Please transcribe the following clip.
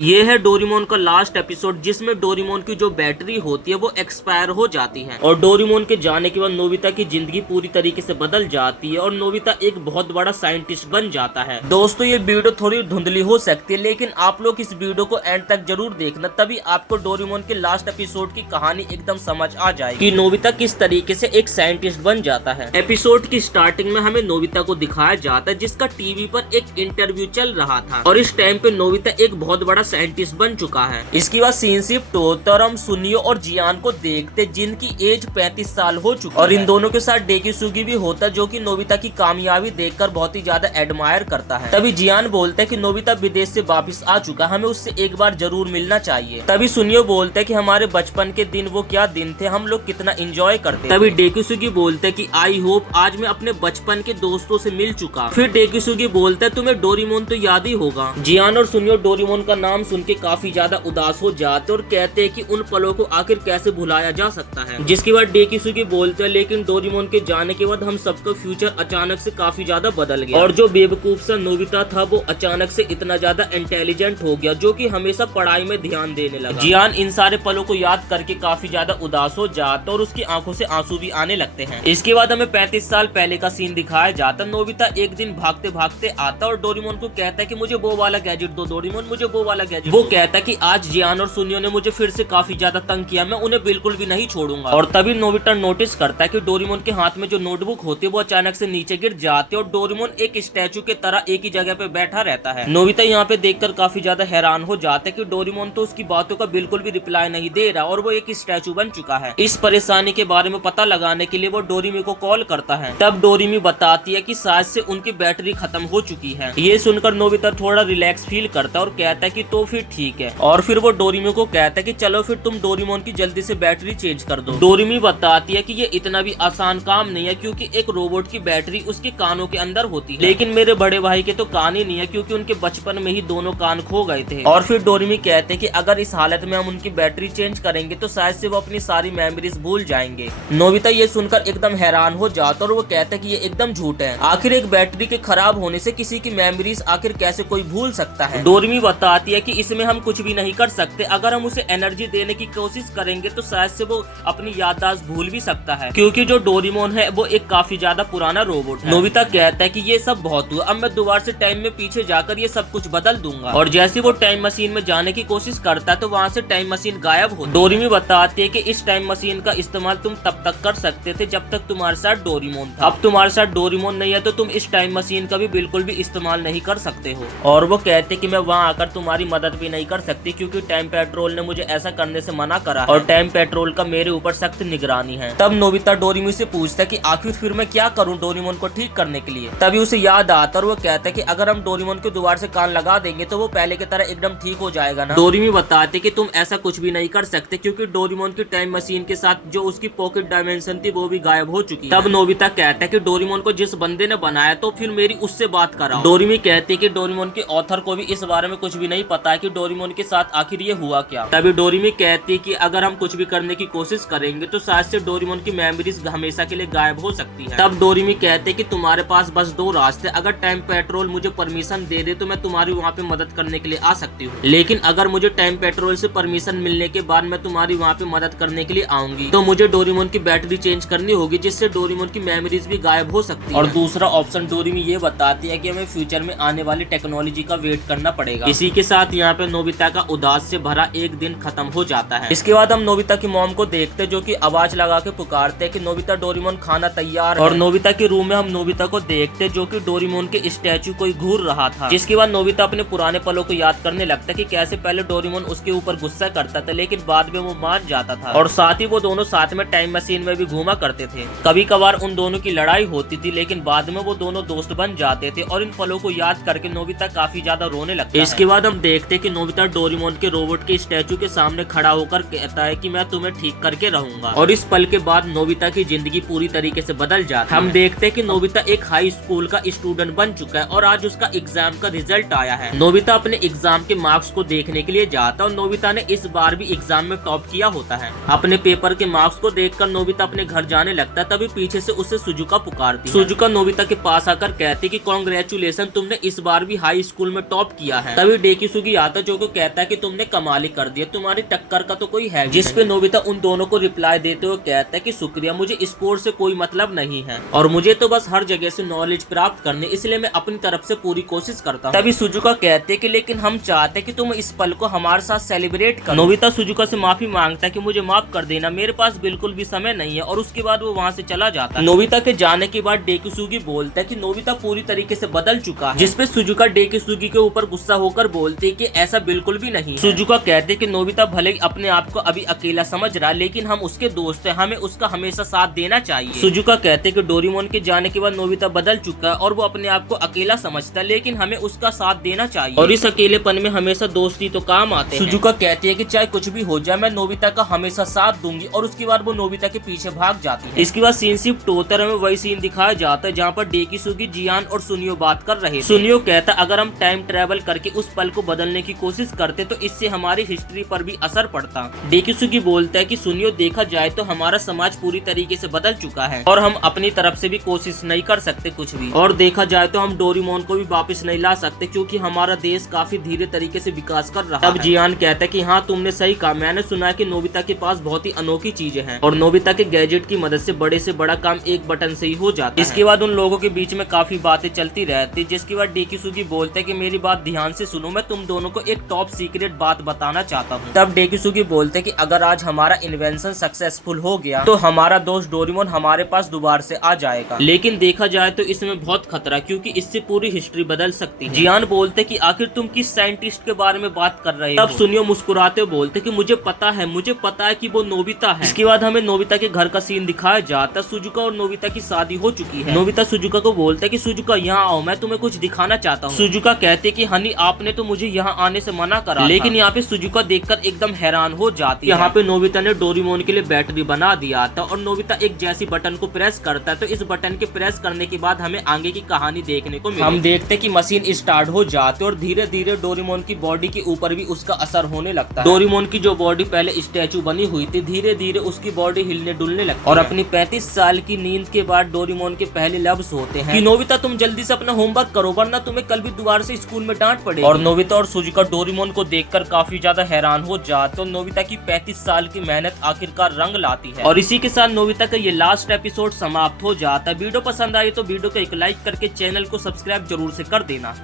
ये है डोरेमोन का लास्ट एपिसोड जिसमें डोरेमोन की जो बैटरी होती है वो एक्सपायर हो जाती है और डोरेमोन के जाने के बाद नोबिता की जिंदगी पूरी तरीके से बदल जाती है और नोबिता एक बहुत बड़ा साइंटिस्ट बन जाता है। दोस्तों ये वीडियो थोड़ी धुंधली हो सकती है लेकिन आप लोग इस वीडियो को एंड तक जरूर देखना, तभी आपको डोरेमोन के लास्ट एपिसोड की कहानी एकदम समझ आ जाएगी कि नोबिता किस तरीके से एक साइंटिस्ट बन जाता है। एपिसोड की स्टार्टिंग में हमें नोबिता को दिखाया जाता है जिसका टीवी पर एक इंटरव्यू चल रहा था और इस टाइम पे नोबिता एक बहुत बड़ा साइंटिस्ट बन चुका है। इसके बाद सीन शिफ्ट होता और हम सुनियो और जियान को देखते जिनकी एज 35 साल हो चुकी है और इन दोनों के साथ डेकिसुगी भी होता जो कि नोबिता की कामयाबी देखकर बहुत ही ज्यादा एडमायर करता है। तभी जियान बोलता है कि नोबिता विदेश से वापस आ चुका, हमें उससे एक बार जरूर मिलना चाहिए। तभी सुनियो बोलता है कि हमारे बचपन के दिन वो क्या दिन थे, हम लोग कितना एंजॉय करते। तभी डेकिसुगी बोलता है कि आई होप आज मैं अपने बचपन के दोस्तों से मिल चुका। फिर डेकिसुगी बोलता है तुम्हें डोरेमोन तो याद ही होगा। जियान और सुनियो डोरेमोन का नाम सुन के काफी ज्यादा उदास हो जाते और कहते हैं कि उन पलों को आखिर कैसे भुलाया जा सकता है। जिसके बाद डेकिसुगी बोलते हैं लेकिन डोरेमोन के जाने के बाद हम सबका फ्यूचर अचानक से काफी ज्यादा बदल गया और जो बेवकूफ सा नोबिता था वो अचानक से इतना ज्यादा इंटेलिजेंट हो गया जो कि हमेशा पढ़ाई में ध्यान देने लगा। जियान इन सारे पलों को याद करके काफी ज्यादा उदास हो जाता और उसकी आंखों से आंसू भी आने लगते हैं। इसके बाद हमें 35 साल पहले का सीन दिखाया जाता। नोबिता एक दिन भागते भागते आता और डोरेमोन को कहता है कि मुझे वो वाला गैजेट दो डोरेमोन, मुझे वो वाला गैजेट। वो कहता है कि आज जियान और सुनियो ने मुझे फिर से काफी ज्यादा तंग किया, मैं उन्हें बिल्कुल भी नहीं छोड़ूंगा। और तभी नोबिता नोटिस करता है कि डोरेमोन के हाथ में जो नोटबुक होती है वो अचानक से नीचे गिर जाती है और डोरेमोन एक स्टैचू के तरह एक ही जगह पे बैठा रहता है। नोबिता यहाँ पे देखकर काफी ज्यादा हैरान हो जाता है कि डोरेमोन तो उसकी बातों का बिल्कुल भी रिप्लाई नहीं दे रहा और वो एक स्टैचू बन चुका है। इस परेशानी के बारे में पता लगाने के लिए वो डोरेमी को कॉल करता है। तब डोरेमी बताती है कि शायद से उनकी बैटरी खत्म हो चुकी है। ये सुनकर नोबिता थोड़ा रिलैक्स फील करता है और कहता है कि तो फिर ठीक है। और फिर वो डोरेमी को कहता है कि चलो फिर तुम डोरेमोन की जल्दी से बैटरी चेंज कर दो। डोरेमी बताती है कि ये इतना भी आसान काम नहीं है क्योंकि एक रोबोट की बैटरी उसके कानों के अंदर होती है, लेकिन मेरे बड़े भाई के तो कान ही नहीं है क्योंकि उनके बचपन में ही दोनों कान खो गए थे। और फिर डोरेमी कहते हैं कि अगर इस हालत में हम उनकी बैटरी चेंज करेंगे तो शायद से वो अपनी सारी मेमोरीज भूल जाएंगे। नोबिता ये सुनकर एकदम हैरान हो जाता और वो कहता है कि ये एकदम झूठ है, आखिर एक बैटरी के खराब होने से किसी की मेमोरीज आखिर कैसे कोई भूल सकता है। डोरेमी बताती है कि इसमें हम कुछ भी नहीं कर सकते, अगर हम उसे एनर्जी देने की कोशिश करेंगे तो शायद से वो अपनी याददाश्त भूल भी सकता है क्योंकि जो डोरेमोन है वो एक काफी ज्यादा पुराना रोबोट है। नोबिता कहता है कि ये सब बहुत हुआ, अब मैं दोबारा से टाइम में पीछे जाकर ये सब कुछ बदल दूंगा। और जैसे वो टाइम मशीन में जाने की कोशिश करता है तो वहाँ से टाइम मशीन गायब हो। डोरेमी बताती है कि इस टाइम मशीन का इस्तेमाल तुम तब तक कर सकते थे जब तक तुम्हारे साथ डोरेमोन था, अब तुम्हारे साथ डोरेमोन नहीं है तो तुम इस टाइम मशीन का भी बिल्कुल भी इस्तेमाल नहीं कर सकते हो। और वो कहते कि मैं वहाँ आकर तुम्हारी मदद भी नहीं कर सकती क्योंकि टाइम पेट्रोल ने मुझे ऐसा करने से मना करा और टाइम पेट्रोल का मेरे ऊपर सख्त निगरानी है। तब नोबिता डोरेमी से पूछता है कि आखिर फिर मैं क्या करूं डोरेमोन को ठीक करने के लिए। तभी उसे याद आता और वो कहता है कि अगर हम डोरेमोन के दोबारा से कान लगा देंगे तो वो पहले की तरह एकदम ठीक हो जाएगा ना। डोरेमी बताते कि तुम ऐसा कुछ भी नहीं कर सकते क्योंकि डोरेमोन की टाइम मशीन के साथ जो उसकी पॉकेट डायमेंशन थी वो भी गायब हो चुकी है। तब नोबिता कहता है कि डोरेमोन को जिस बंदे ने बनाया तो फिर मेरी उससे बात कराओ। डोरेमी कहती है कि डोरेमोन के ऑथर को भी इस बारे में कुछ भी नहीं पता है कि डोरेमोन के साथ आखिर ये हुआ क्या। तभी डोरेमी कहती है कि अगर हम कुछ भी करने की कोशिश करेंगे तो शायद से डोरेमोन की मेमोरीज हमेशा के लिए गायब हो सकती है। तब डोरेमी कहते हैं कि तुम्हारे पास बस दो रास्ते, अगर टाइम पेट्रोल मुझे परमिशन दे दे तो मैं तुम्हारी वहाँ पे मदद करने के लिए आ सकती हूँ, लेकिन अगर मुझे टाइम पेट्रोल से परमिशन मिलने के बाद मैं तुम्हारी वहाँ पे मदद करने के लिए आऊंगी तो मुझे डोरेमोन की बैटरी चेंज करनी होगी जिससे डोरेमोन की मेमोरीज भी गायब हो सकती है। और दूसरा ऑप्शन डोरेमी ये बताती है कि हमें फ्यूचर में आने वाली टेक्नोलॉजी का वेट करना पड़ेगा। इसी के साथ यहाँ पे नोबिता का उदास से भरा एक दिन खत्म हो जाता है। इसके बाद हम नोबिता की मॉम को देखते जो कि आवाज लगा के पुकारते हैं कि नोबिता डोरेमोन खाना तैयार है। और नोबिता के रूम में हम नोबिता को देखते जो कि डोरेमोन के स्टैचू कोई घूर रहा था। जिसके बाद नोबिता अपने पुराने पलों को याद करने लगता है कि कैसे पहले डोरेमोन उसके ऊपर गुस्सा करता था लेकिन बाद में वो मान जाता था और साथ ही वो दोनों साथ में टाइम मशीन में भी घूमा करते थे। कभी कभार उन दोनों की लड़ाई होती थी लेकिन बाद में वो दोनों दोस्त बन जाते थे और इन पलों को याद करके नोबिता काफी ज्यादा रोने लगता है। इसके बाद हम देखते कि नोबिता डोरेमोन के रोबोट के स्टैचू के सामने खड़ा होकर कहता है कि मैं तुम्हें ठीक करके रहूंगा। और इस पल के बाद नोबिता की जिंदगी पूरी तरीके से बदल जाती है। हम देखते हैं कि नोबिता एक हाई स्कूल का स्टूडेंट बन चुका है और आज उसका एग्जाम का रिजल्ट आया है। नोबिता अपने एग्जाम के मार्क्स को देखने के लिए जाता है और नोबिता ने इस बार भी एग्जाम में टॉप किया होता है। अपने पेपर के मार्क्स को देखकर नोबिता अपने घर जाने लगता है। तभी पीछे से उसे सुजुका पुकारती है। सुजुका नोबिता के पास आकर कहती कि कांग्रेचुलेशन, तुमने इस बार भी हाई स्कूल में टॉप किया है। तभी डेकिसुगी डेकिसुगी आता है जो को कहता है कि तुमने कमाल ही कर दिया, तुम्हारी टक्कर का तो कोई है। जिस पे नोबिता उन दोनों को रिप्लाई देते हुए कहता है कि शुक्रिया, मुझे स्पोर्ट से कोई मतलब नहीं है और मुझे तो बस हर जगह से नॉलेज प्राप्त करने, इसलिए मैं अपनी तरफ से पूरी कोशिश करता हूँ। तभी सुजुका कहते हैं कि लेकिन हम चाहते हैं कि तुम इस पल को हमारे साथ सेलिब्रेट करो। नोबिता सुजुका से माफी मांगता है कि मुझे माफ कर देना, मेरे पास बिल्कुल भी समय नहीं है, और उसके बाद वो वहाँ से चला जाता है। नोबिता के जाने के बाद डेकिसुगी बोलता है कि नोबिता पूरी तरीके से बदल चुका है, जिसपे सुजुका डेकिसुगी के ऊपर गुस्सा होकर बोलते हैं कि ऐसा बिल्कुल भी नहीं है। सुजुका कहते हैं कि नोबिता भले ही अपने आप को अभी अकेला समझ रहा है, लेकिन हम उसके दोस्त हैं, हमें उसका हमेशा साथ देना चाहिए। सुजुका कहते हैं कि डोरेमोन के जाने के बाद नोबिता बदल चुका है और वो अपने आप को अकेला समझता है, लेकिन हमें उसका साथ देना चाहिए और इस अकेलेपन में हमेशा दोस्ती तो काम आते हैं। सुजुका कहती है कि चाहे कुछ भी हो जाए, मैं नोबिता का हमेशा साथ दूंगी, और उसके बाद वो नोबिता के पीछे भाग जाती है। इसके बाद सीन शिफ्ट होता है, वही सीन दिखाया जाता है जहाँ पर डेकिसुगी, जियान और सुनियो बात कर रहे थे। सुनियो कहता अगर हम टाइम ट्रेवल करके उस पल को बदलने की कोशिश करते तो इससे हमारी हिस्ट्री पर भी असर पड़ता। डेकिसुगी बोलता है कि सुनियो, देखा जाए तो हमारा समाज पूरी तरीके से बदल चुका है और हम अपनी तरफ से भी कोशिश नहीं कर सकते कुछ भी, और देखा जाए तो हम डोरेमोन को भी वापस नहीं ला सकते क्योंकि हमारा देश काफी धीरे तरीके से विकास कर रहा है। तब जियान कहता है कि हाँ, तुमने सही कहा, मैंने सुना है कि नोबिता के पास बहुत ही अनोखी चीजें हैं और नोबिता के गैजेट की मदद से बड़ा काम एक बटन से ही हो जाता है। इसके बाद उन लोगों के बीच में काफी बातें चलती रहती, जिसके बाद डेकिसुगी बोलते हैं कि मेरी बात ध्यान से सुनो, मैं तुम दोनों को एक टॉप सीक्रेट बात बताना चाहता हूँ। तब डेकिसुगी बोलते हैं कि अगर आज हमारा इन्वेंशन सक्सेसफुल हो गया तो हमारा दोस्त डोरेमोन हमारे पास दोबारा से आ जाएगा, लेकिन देखा जाए तो इसमें बहुत खतरा, क्योंकि इससे पूरी हिस्ट्री बदल सकती है। जियान बोलते कि आखिर तुम किस साइंटिस्ट के बारे में बात कर रहे हो। तब सुनियो मुस्कुराते बोलते कि मुझे पता है कि वो नोबिता है। इसके बाद हमें नोबिता के घर का सीन दिखाया जाता। सुजुका और नोबिता की शादी हो चुकी है। नोबिता सुजुका को बोलता है कि सुजुका यहाँ आओ, मैं तुम्हें कुछ दिखाना चाहता हूँ। सुजुका कहते कि हनी, आपने तो मुझे यहाँ आने से मना करा, लेकिन यहाँ पे सुजुका देखकर एकदम हैरान हो जाती है। यहाँ पे नोबिता ने डोरेमोन के लिए बैटरी बना दिया था और नोबिता एक जैसी बटन को प्रेस करता है तो इस बटन के प्रेस करने के बाद हमें आगे की कहानी देखने को मिली। हम देखते कि मशीन स्टार्ट हो जाती है और धीरे धीरे डोरेमोन की बॉडी के ऊपर भी उसका असर होने लगता है। डोरेमोन की जो बॉडी पहले स्टैचू बनी हुई थी, धीरे धीरे उसकी बॉडी हिलने डुलने लगती है। और अपनी 35 साल की नींद के बाद डोरेमोन के पहले लफ्ज होते हैं कि नोबिता, तुम जल्दी से अपना होमवर्क करो वरना तुम्हें कल भी दोबारा से स्कूल में डांट पड़ेगी। और नोबिता और सुजुका डोरेमोन को देखकर काफी ज्यादा हैरान हो जाते, तो नोबिता की 35 साल की मेहनत आखिरकार रंग लाती है। और इसी के साथ नोबिता का ये लास्ट एपिसोड समाप्त हो जाता है। वीडियो पसंद आई तो वीडियो को एक लाइक करके चैनल को सब्सक्राइब जरूर से कर देना।